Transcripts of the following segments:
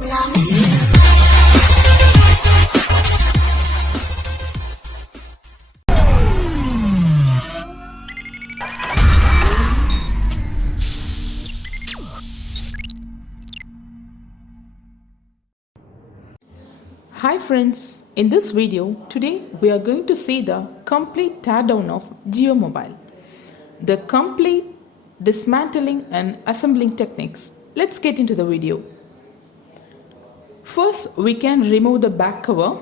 Hi friends, in this video today we are going to see the complete teardown of Jio Mobile, the complete dismantling and assembling techniques. Let's get into the video. First we can remove the back cover.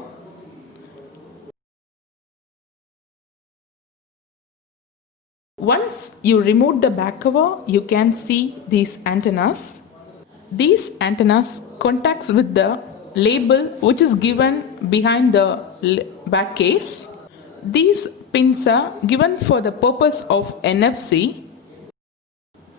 Once you remove the back cover, you can see these antennas. These antennas contacts with the label which is given behind the back case. These pins are given for the purpose of NFC.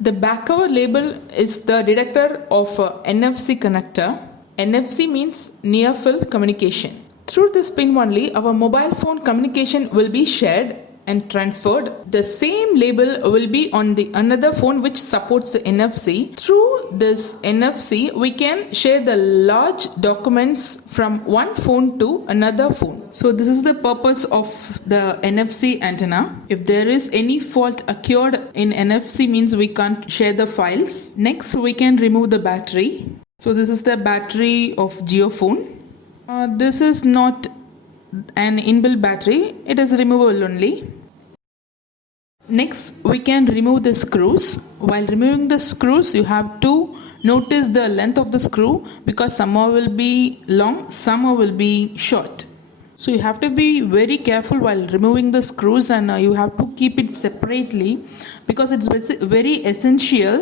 The back cover label is the detector of NFC connector. NFC means near field communication. Through this pin only, our mobile phone communication will be shared and transferred. The same label will be on the another phone which supports the NFC. Through this NFC, we can share the large documents from one phone to another phone. So this is the purpose of the NFC antenna. If there is any fault occurred in NFC, means we can't share the files. Next, we can remove the battery. So this is the battery of Jio phone. This is not an inbuilt battery, it is removable only. Next, we can remove the screws. While removing the screws, you have to notice the length of the screw because some will be long, some will be short. So you have to be very careful while removing the screws, and you have to keep it separately because it's very essential.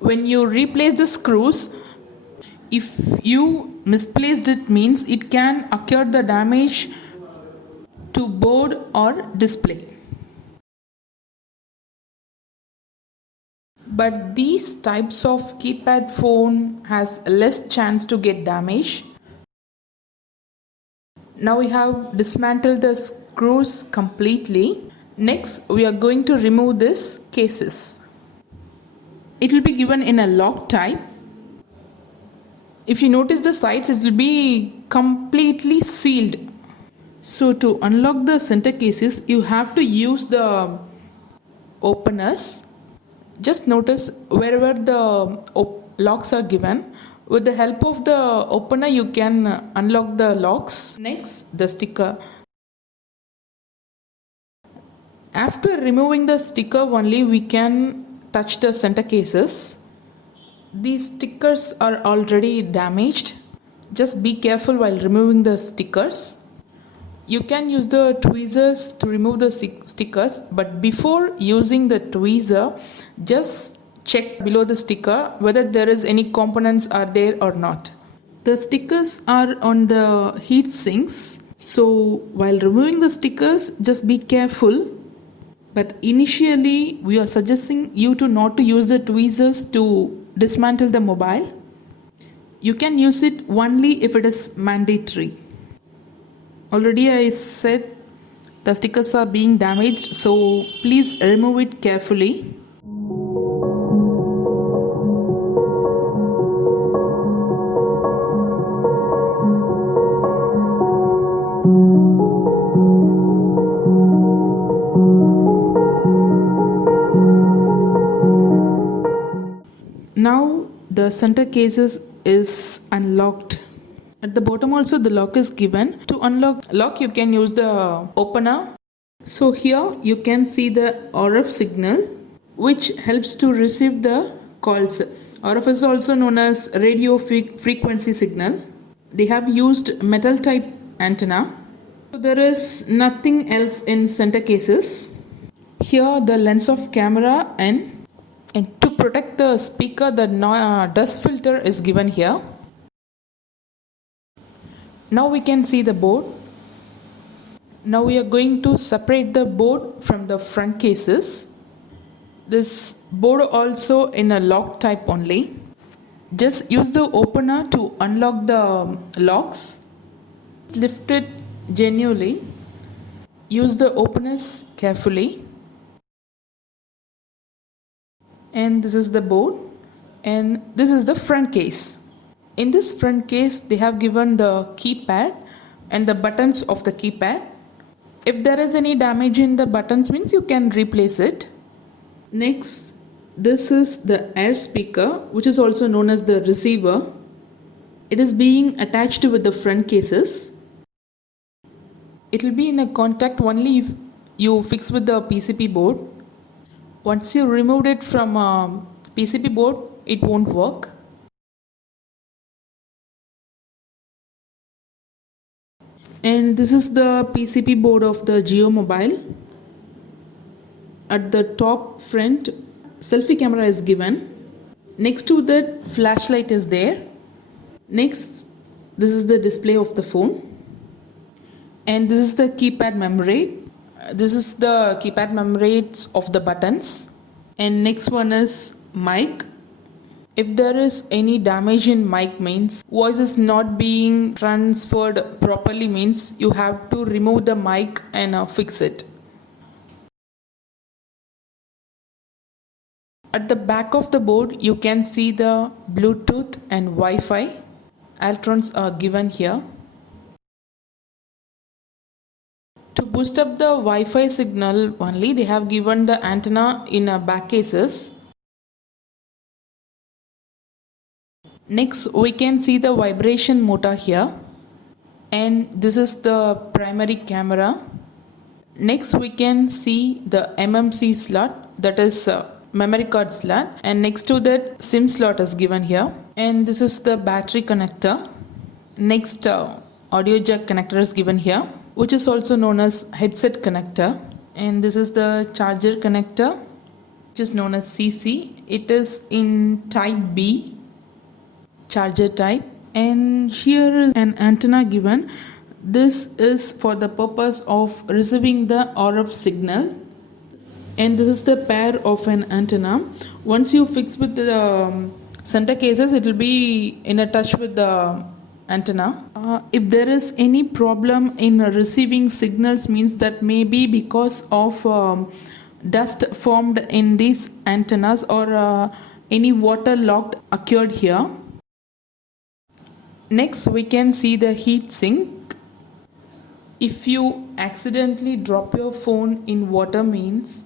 When you replace the screws, if you misplaced it, means it can occur the damage to board or display. But these types of keypad phone has less chance to get damaged. Now we have dismantled the screws completely. Next, we are going to remove this cases. It will be given in a lock type. If you notice the sides, it will be completely sealed. So to unlock the center cases, you have to use the openers. Just notice wherever the locks are given. With the help of the opener, you can unlock the locks. Next, the sticker. After removing the sticker only, we can touch the center cases. These stickers are already damaged. Just be careful while removing the stickers. You can use the tweezers to remove the stickers, but before using the tweezer, just check below the sticker whether there is any components are there or not. The stickers are on the heat sinks, so while removing the stickers, just be careful. But initially, we are suggesting you to not to use the tweezers to dismantle the mobile. You can use it only if it is mandatory. Already I said the stickers are being damaged, so please remove it carefully. Now the center cases is unlocked. At the bottom also the lock is given. To unlock lock, you can use the opener. So here you can see the RF signal which helps to receive the calls. RF is also known as radio frequency signal. They have used metal type antenna. So there is nothing else in center cases. Here the lens of camera and to protect the speaker, the dust filter is given here. Now we can see the board. Now we are going to separate the board from the front cases. This board also in a lock type only. Just use the opener to unlock the locks. Lift it genuinely. Use the openers carefully. And this is the board. And this is the front case. In this front case, they have given the keypad and the buttons of the keypad. If there is any damage in the buttons means you can replace it. Next, this is the air speaker, which is also known as the receiver. It is being attached with the front cases. It will be in a contact only if you fix with the PCB board. Once you removed it from PCB board, it won't work. And this is the PCB board of the Jio Mobile. At the top front, selfie camera is given. Next to that, flashlight is there. Next, this is the display of the phone. And this is the keypad memory. This is the keypad memories of the buttons. And next one is mic. If there is any damage in mic means voice is not being transferred properly means you have to remove the mic and fix it. At the back of the board you can see the Bluetooth and Wi-Fi. Electrons are given here. To boost up the Wi-Fi signal only, they have given the antenna in back cases. Next, we can see the vibration motor here. And this is the primary camera. Next, we can see the MMC slot, that is memory card slot. And next to that, SIM slot is given here. And this is the battery connector. Next, audio jack connector is given here, which is also known as headset connector. And this is the charger connector, which is known as CC. It is in type B, charger type. And here is an antenna given. This is for the purpose of receiving the RF signal. And this is the pair of an antenna. Once you fix with the center cases, it will be in a touch with the antenna. If there is any problem in receiving signals means that may be because of dust formed in these antennas or any water locked occurred here. Next, we can see the heat sink. If you accidentally drop your phone in water means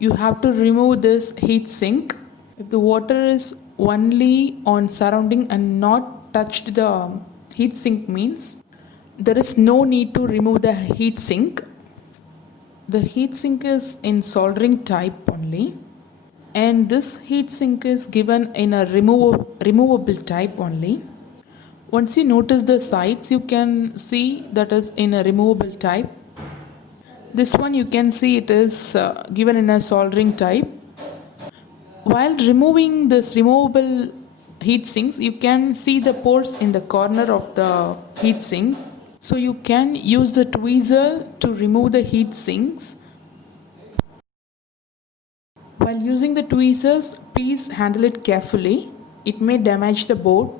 you have to remove this heat sink. If the water is only on surrounding and not touched the heat sink means there is no need to remove the heat sink. The heat sink is in soldering type only, and this heat sink is given in a removable type only. Once you notice the sides, you can see that is in a removable type. This one you can see it is given in a soldering type. While removing this removable heat sinks, you can see the pores in the corner of the heat sink. So you can use the tweezer to remove the heat sinks. While using the tweezers, please handle it carefully. It may damage the board,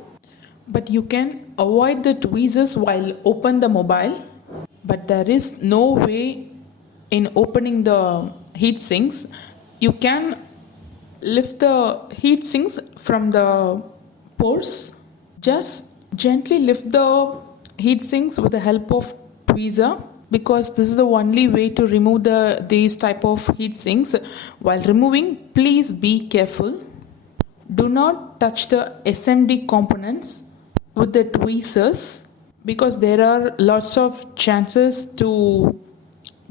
but you can avoid the tweezers while open the mobile. But there is no way in opening the heat sinks. You can lift the heat sinks from the pores. Just gently lift the heat sinks with the help of tweezer, because this is the only way to remove these type of heat sinks. While removing, please be careful. Do not touch the SMD components with the tweezers, because there are lots of chances to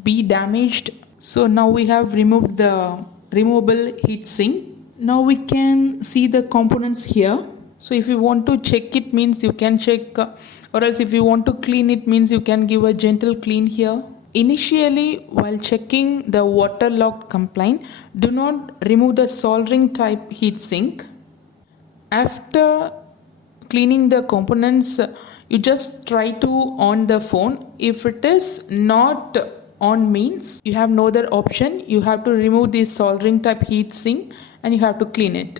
be damaged. So now we have removed the removable heat sink. Now we can see the components here. So if you want to check it means you can check, or else if you want to clean it means you can give a gentle clean here. Initially, while checking the waterlogged complaint, do not remove the soldering type heat sink. After cleaning the components, you just try to on the phone. If it is not on means you have no other option. You have to remove this soldering type heat sink and you have to clean it.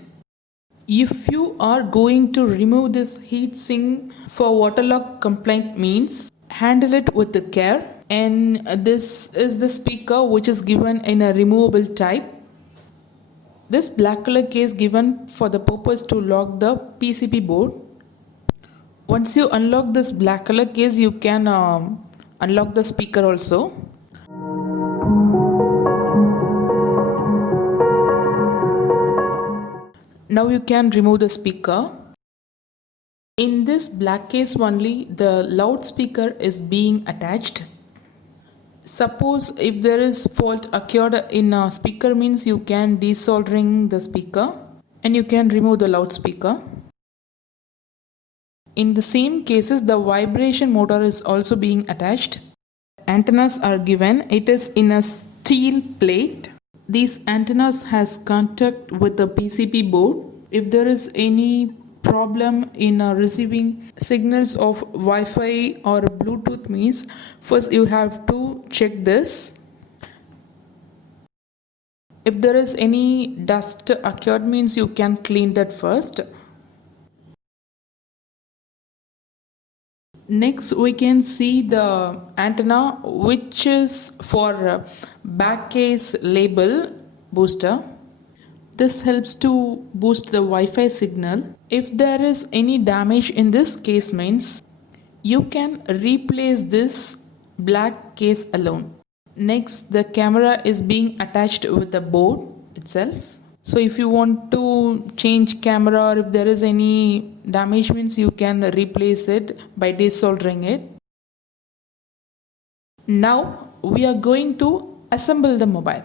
If you are going to remove this heat sink for waterlogged complaint means handle it with the care. And this is the speaker which is given in a removable type. This black color case given for the purpose to lock the PCB board. Once you unlock this black color case, you can unlock the speaker also. Now you can remove the speaker. In this black case only, the loudspeaker is being attached. Suppose if there is fault occurred in a speaker, means you can desoldering the speaker and you can remove the loudspeaker. In the same cases, the vibration motor is also being attached. Antennas are given. It is in a steel plate. These antennas has contact with the PCB board. If there is any problem in receiving signals of Wi-Fi or Bluetooth, means first you have to check this. If there is any dust occurred, means you can clean that first. Next we can see the antenna which is for back case label booster. This helps to boost the Wi-Fi signal. If there is any damage in this case, means you can replace this black case alone. Next, the camera is being attached with the board itself. So if you want to change camera or if there is any damage, means you can replace it by desoldering it. Now we are going to assemble the mobile.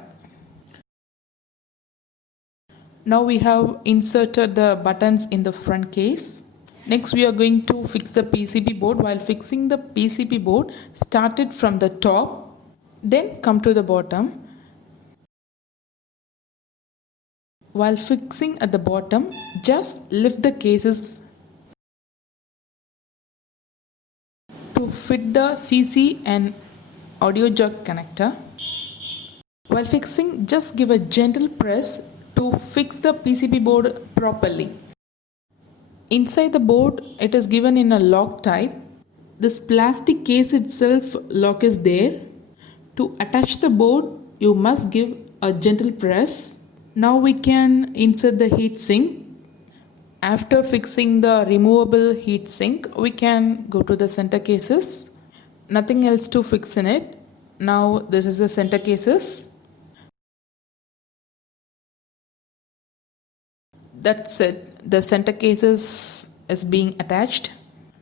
Now we have inserted the buttons in the front case. Next we are going to fix the PCB board. While fixing the PCB board, start it from the top, then come to the bottom. While fixing at the bottom, just lift the cases to fit the CC and audio jack connector. While fixing, just give a gentle press to fix the PCB board properly. Inside the board, it is given in a lock type. This plastic case itself lock is there. To attach the board, you must give a gentle press. Now we can insert the heat sink. After fixing the removable heat sink, we can go to the center cases. Nothing else to fix in it. Now this is the center cases. That's it. The center cases is being attached.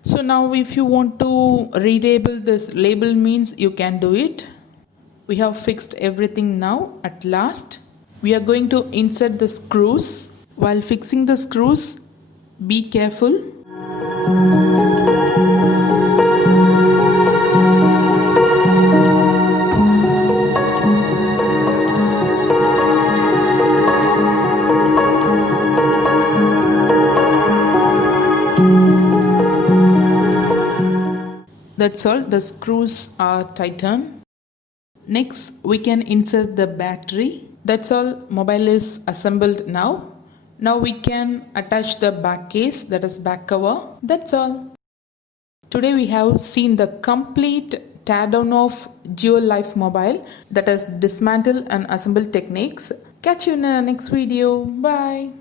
So now if you want to relabel this label, means you can do it. We have fixed everything now. At last, we are going to insert the screws. While fixing the screws, be careful. That's all, the screws are tightened. Next, we can insert the battery. That's all, mobile is assembled now. Now we can attach the back case, that is back cover. That's all. Today we have seen the complete teardown of Jio Life mobile, that is dismantle and assemble techniques. Catch you in the next video. Bye.